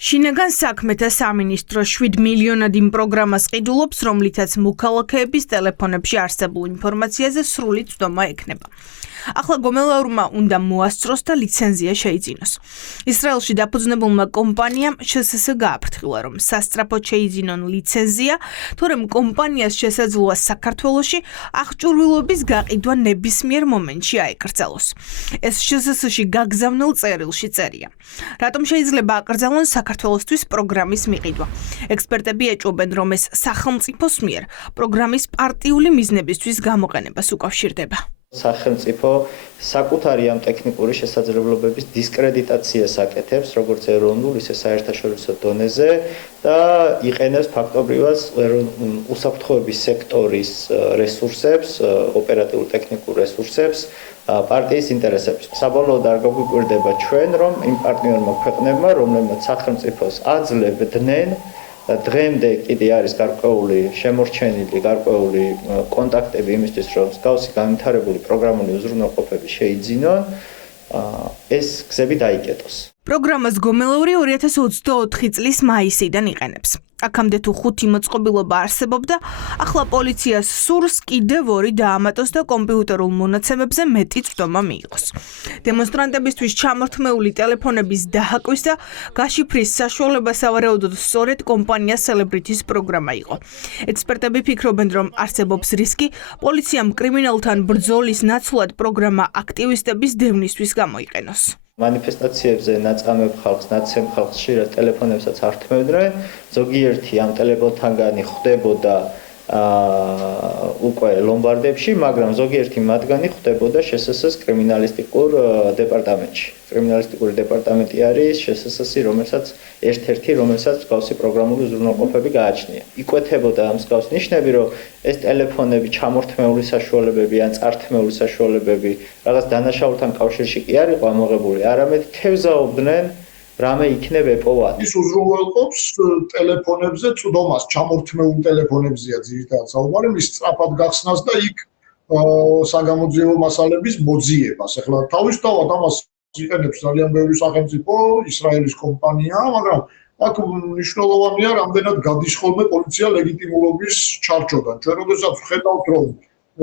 შინაგან საქმეთა სამინისტრო 7 მილიონად იმ პროგრამას ყიდულობს, რომლითაც მოქალაქეების ტელეფონებში არსებულ ინფორმაციაზე სრული ცდომა ექნება. ახლა გომელაურმა უნდა მოასწროს და ლიცენზია შეიძინოს. ისრაელში დაფუძნებულმა კომპანიამ შსს გააფრთხილა, რომ სასწრაფოდ შეიძინონ ლიცენზია, თორემ კომპანიას შესაძლოა საქართველოში აღჭურვილობის გაყიდვა ნებისმიერ მომენტში აეკრძალოს. ეს შსს-ში გაგზავნილ წერილში წერია. რატომ შეიძლება აკრძალონ საქართველოსთვის პროგრამის მიყიდვა? ექსპერტები ეჭვობენ, რომ ეს სახელმწიფოს მიერ პროგრამის პარტიული მიზნებისთვის გამოყენებას უკავშირდება. სახელმწიფო საკუთარი ამ ტექნიკური შესაძლებლობების დისკრედიტაციას აკეთებს, როგორც ეროვნულ, ისე საერთაშორისო დონეზე და იყენებს ფაქტობრივად უსაფრთხოების სექტორის რესურსებს, ოპერატიულ ტექნიკურ რესურსებს პარტიის ინტერესების. საბოლოოდ არ გვიკვირდება ჩვენ, რომ იმ პარტნიორმა ქვეყნებმა, რომლებმაც სახელმწიფოს აძლევდნენ დღემდე კიდე არის გარკვეული შემორჩენილი გარკვეული კონტაქტები იმისთვის, რომ მსგავსი განვითარებული პროგრამული უზრუნველყოფები შეიძინონ, ეს გზები დაიკეტოს. პროგრამას გომელაური 2024 წლის მაისიდან იყენებს. აქამდე თუ 5 მოწყობილობა არსებობდა, ახლა პოლიციას სურს კიდევ 2 დაამატოს და კომპიუტერულ მონაცემებზე მეტი წვდომა მიიღოს. დემონსტრანტებისთვის ჩამორთმეული ტელეფონების დაჰაკვის და გაშიფრის საშუალება სავარაუდოდ სწორედ კომპანია Celebrities პროგრამა იყო. ექსპერტები ფიქრობენ, რომ არსებობს რისკი პოლიციამ კრიმინალთან ბრძოლის ნაცვლად პროგრამა აქტივისტების დევნისთვის გამოიყენოს. მანიფესტაციებზე ნაწამებ ხალხს, ნაცემ ხალხს ხშირად ტელეფონებსაც არ თმევდნენ, ზოგიერთი ამ ტელეფონთანგანი ხვდებოდა უკვე ლომბარდებში, მაგრამ ზოგიერთი მათგანი ხვდებოდა შსს-ს კრიმინალისტიკურ დეპარტამენტში. კრიმინალისტიკური დეპარტამენტი არის შსს-ი, რომელსაც ერთ-ერთი, რომელსაც მსგავსი პროგრამული უზრუნველყოფები გააჩნია. იკვეთებოდა ამ მსგავს ნიშნები, რომ ეს ტელეფონები ჩამორთმეული საშუალებები ან წართმეული საშუალებები რაღაც დანაშაულთან კავშირში კი არ იყო ამოღებული, არამედ თევზაობდნენ რამე იქნებ ეპოვათ. ის უზრუნველყოფს ტელეფონებზე წვდომას, ჩამორთმეულ ტელეფონებზეა ძირითადად საუბარი, მის სწრაფად გახსნას და იქ საგამოძიებო მასალების მოძიებას. ახლა თავისთავად ამას იყენებს ძალიან ბევრი სახელმწიფო, ისრაელის კომპანია, მაგრამ აქ მნიშვნელოვანია, რამდენად გადის ხოლმე პოლიცია ლეგიტიმურობის ჩარჩოდან. ჩვენ როდესაც ვხედავთ, რომ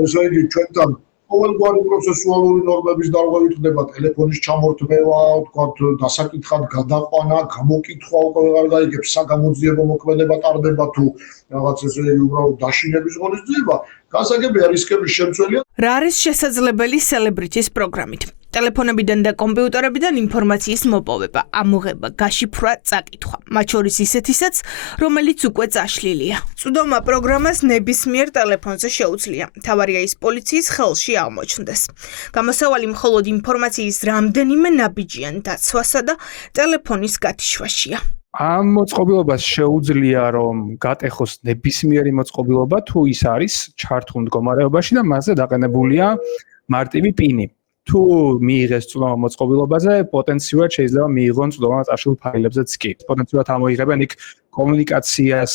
ესე იგი ჩვენთან ყოველგვარი პროცესუალური ნორმების დარღვევით ხდება ტელეფონის ჩამორთმევა, ვთქვათ, დასაკითხად გადაყვანა, გამოკითხვა უკვე ვეღარ გაიგებს, საგამოძიებო მოქმედება ტარდება თუ რაღაც ესე იგი უბრალოდ დაშინების ღონისძიება, გასაგებია რისკების შემცველია. რა არის შესაძლებელი Celebrities პროგრამით? ტელეფონებიდან და კომპიუტერებიდან ინფორმაციის მოპოვება, ამოღება, გაშიფრვა, წაკითხვა, მათ შორის ისეთისაც, რომელიც უკვე წაშლილია. წვდომა პროგრამას ნებისმიერ ტელეფონზე შეუძლია. მთავარია ის პოლიციის ხელში აღმოჩნდეს. გამოსავალი მხოლოდ ინფორმაციის რამდენიმე ნაბიჯიან დაცვასა და ტელეფონის გათიშვაშია. ამ მოწყობილობას შეუძლია, რომ გატეხოს ნებისმიერი მოწყობილობა, თუ ის არის ჩართულ მდგომარეობაში და მასზე დაყენებულია მარტივი პინი. თუ მიიღეს წვდომა მოწყობილობაზე, პოტენციურად შეიძლება მიიღონ წვდომა წაშლილ ფაილებზეც კი. პოტენციურად ამოიღებენ იქ კომუნიკაციას,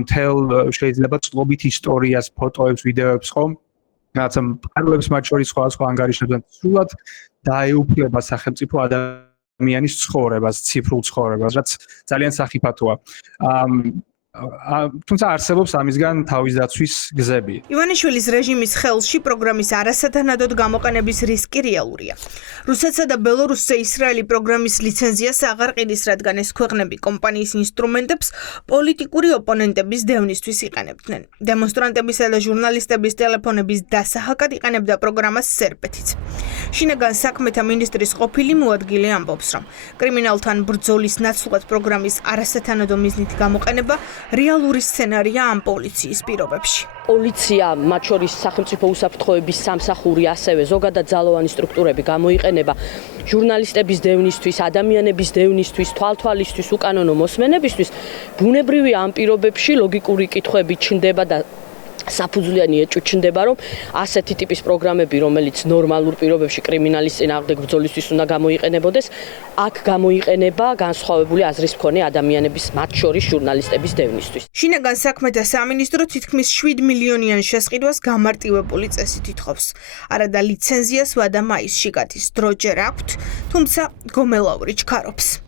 მთელ შეიძლება წყობით ისტორიას, ფოტოებს, ვიდეოებს ხომ, რაღაცა პაროლებს მათ შორის სხვადასხვა ანგარიშებთან სრულად დაეუფლება სახელმწიფო ადამიანის ცხოვრებას, ციფრულ ცხოვრებას, რაც ძალიან სახიფათოა. თუმცა არსებობს ამისგან თავის დაცვის გზები. ივანიშვილის რეჟიმის ხელში პროგრამის არასათანადოდ გამოყენების რისკი რეალურია. რუსეთსა და ბელორუსზე ისრაელი პროგრამის ლიცენზიას აღარ ყიდის, რადგან ეს ქვეყნები კომპანიის ინსტრუმენტებს პოლიტიკური ოპონენტების დევნისთვის იყენებდნენ. დემონსტრანტებისა და ჟურნალისტების ტელეფონების დასაჰაკად იყენებდა პროგრამას სერბეთიც. შინაგან საქმეთა მინისტრის ყოფილი მოადგილე ამბობს, რომ კრიმინალთან ბრძოლის ნაცვლად პროგრამის არასათანადო მიზნით გამოყენება რეალური სცენარია ამ პოლიციის პირობებში. პოლიცია, მათ შორის სახელმწიფო უსაფრთხოების სამსახური, ასევე ზოგადად ძალოვანი სტრუქტურები გამოიყენება ჟურნალისტების დევნისთვის, ადამიანების დევნისთვის, თვალთვალისთვის, უკანონო მოსმენებისთვის, ბუნებრივია ამ პირობებში ლოგიკური კითხვები ჩნდება და საფუძვლიანი ეჭვჩნდება, რომ ასეთი ტიპის პროგრამები, რომელიც ნორმალურ პირობებში კრიმინალის წინააღმდეგ ბრძოლისთვის უნდა გამოიყენებოდეს, აქ გამოიყენება განსხვავებული აზრის მქონე ადამიანების, მათ შორის ჟურნალისტების დევნისთვის. შინაგან საქმეთა სამინისტრო თითქმის 7 მილიონიან შესყიდვას გამარტივებული წესით ითხოვს. არადა ლიცენზიას ვადა მაისში გადის, დრო ჯერ აქვთ, თუმცა გომელაური ჩქარობს.